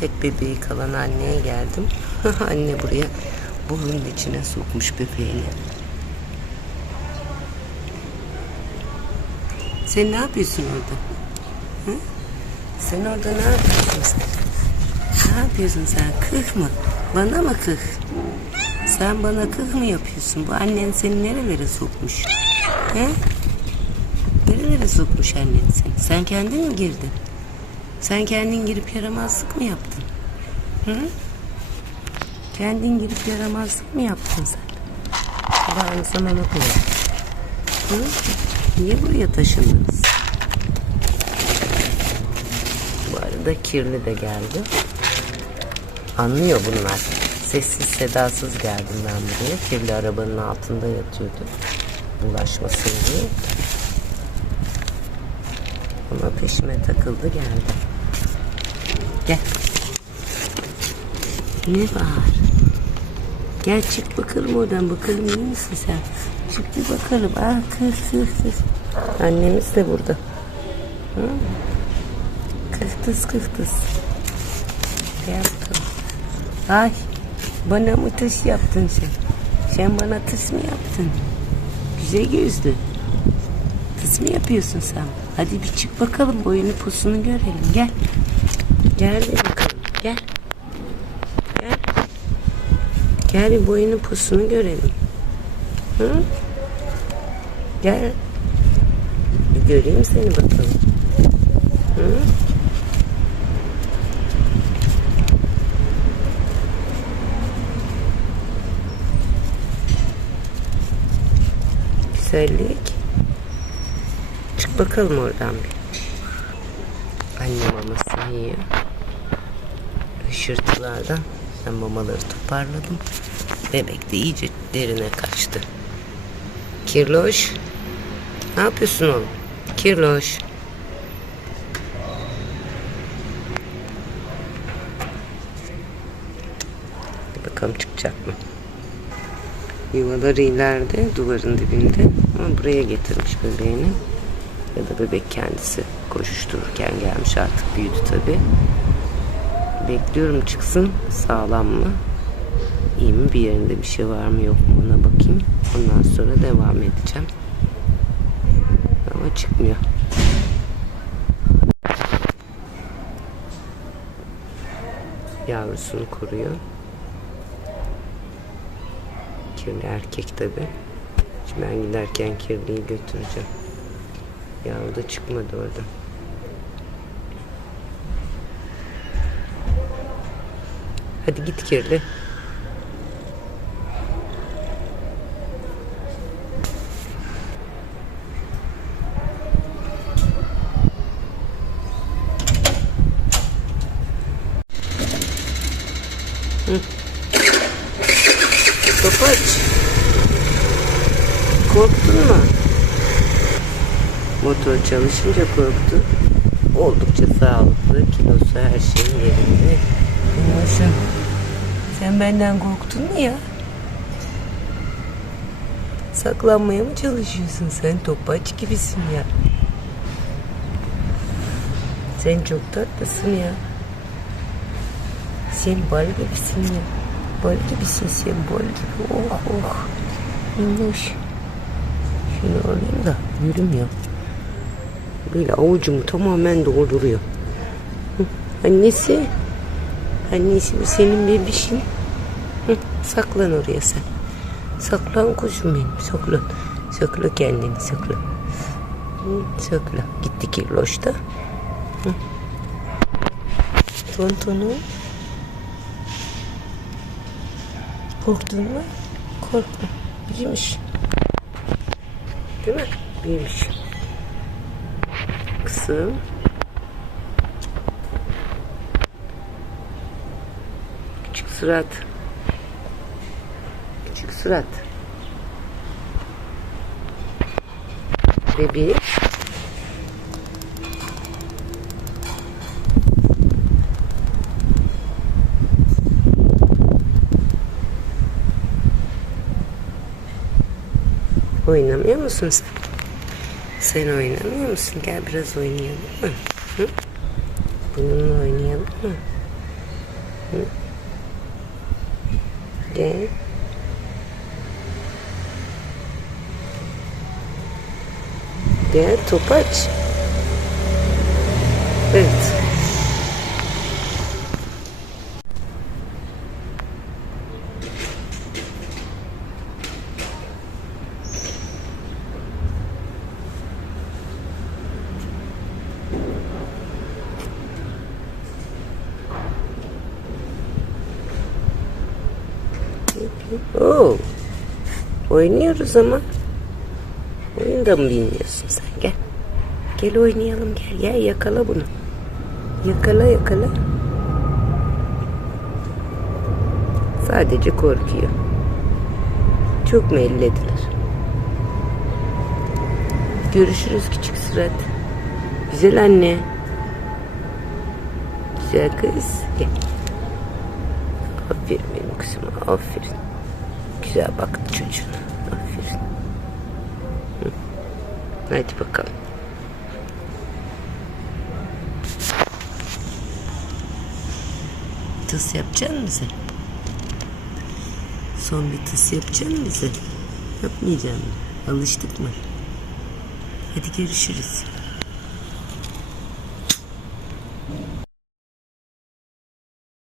Tek bebeği kalan anneye geldim. Anne buraya burnun içine sokmuş bebeğini. Sen ne yapıyorsun orada? Hı? Sen orada ne yapıyorsun sen? Ne yapıyorsun sen? Kıh mı? Bana mı kıh? Sen bana kıh mı yapıyorsun? Bu annen seni nerelere sokmuş? He? Nerelere sokmuş annen seni? Sen kendin mi girdin? Sen kendin girip yaramazlık mı yaptın? Hı? Kendin girip yaramazlık mı yaptın sen? Bari sana ne? Hı? Niye buraya taşındınız? Bu arada kirli de geldi. Anlıyor bunlar. Sessiz sedasız geldim ben buraya. Kirli arabanın altında yatıyordu. Bulaşmasın diye. Ona peşime takıldı geldi. Gel. Ne var? Gel çık bakalım oradan bakalım iyi misin sen? Çık bir bakalım. Ah kız kız kız. Annemiz de burada. Hı? Kıhtız kıhtız. Gel. Ay bana mı tıs yaptın sen? Sen bana tıs mı yaptın? Güzel gözlü. Tıs mı yapıyorsun sen? Hadi bir çık bakalım boyunu posunu görelim. Gel. Gel bakalım. Gel. Gel. Gel bir boyunu posunu görelim. Hı? Gel. Bir göreyim seni bakalım. Hı? Güzellik. Çık bakalım oradan bir. Anne mamasını yiyor. Hışırtılardan ben mamaları toparladım. Bebek de iyice derine kaçtı. Kirloş. Ne yapıyorsun oğlum? Kirloş. Bakalım çıkacak mı? Yuvaları ileride, duvarın dibinde. Ama buraya getirmiş bebeğini. Ya da bebek kendisi koşuştururken gelmiş artık büyüdü tabi. Bekliyorum çıksın sağlam mı? İyi mi bir yerinde bir şey var mı yok mu ona bakayım. Ondan sonra devam edeceğim. Ama çıkmıyor. Yavrusunu koruyor. Kirli erkek tabi. Şimdi ben giderken kirliyi götüreceğim. Yavru da çıkmadı orada. Hadi git kirli. Topaç. Korktun mu? Motor çalışınca korktu. Oldukça sağlıklı. Kilosu her şey yerinde. Yavaşım. Sen benden korktun mu ya? Saklanmaya mı çalışıyorsun sen? Topaç gibisin ya. Sen çok tatlısın ya. Sen bal gibisin ya. Bal gibisin sen bal gibi. Oh oh. Minnoş. Şunu alayım da yürümüyor. Böyle avucumu tamamen dolduruyor. Annesi. Annesi senin bebişin. Saklan oraya sen. Saklan kuzum benim. Saklan. Sakla kendini sakla. Hı, sakla. Gitti kirloşta. Tontonu. Korktun mu? Korkma. Büyümüş. Değil mi? Büyümüş. Kızım. Küçük surat. Küçük surat. Bebeğim. Oynamıyor musun Sanoyla não, mısın? Gel não. oynayalım mı? não Bununla oynayalım mı? Hı? Gel. Gel topaç. Evet. Oo. Oynuyoruz ama. Oyunda mı bilmiyorsun sen? Gel. Gel oynayalım gel. Gel yakala bunu. Yakala yakala. Sadece korkuyor. Çok mu ellediler? Görüşürüz küçük surat. Güzel anne. Güzel kız. Gel. Aferin benim kızıma. Aferin. Güzel baktı çocuğuna. Aferin. Hadi bakalım. Tıs yapacak mısın sen? Son bir tıs yapacak mısın sen? Yapmayacağım mı? Alıştık mı? Hadi görüşürüz.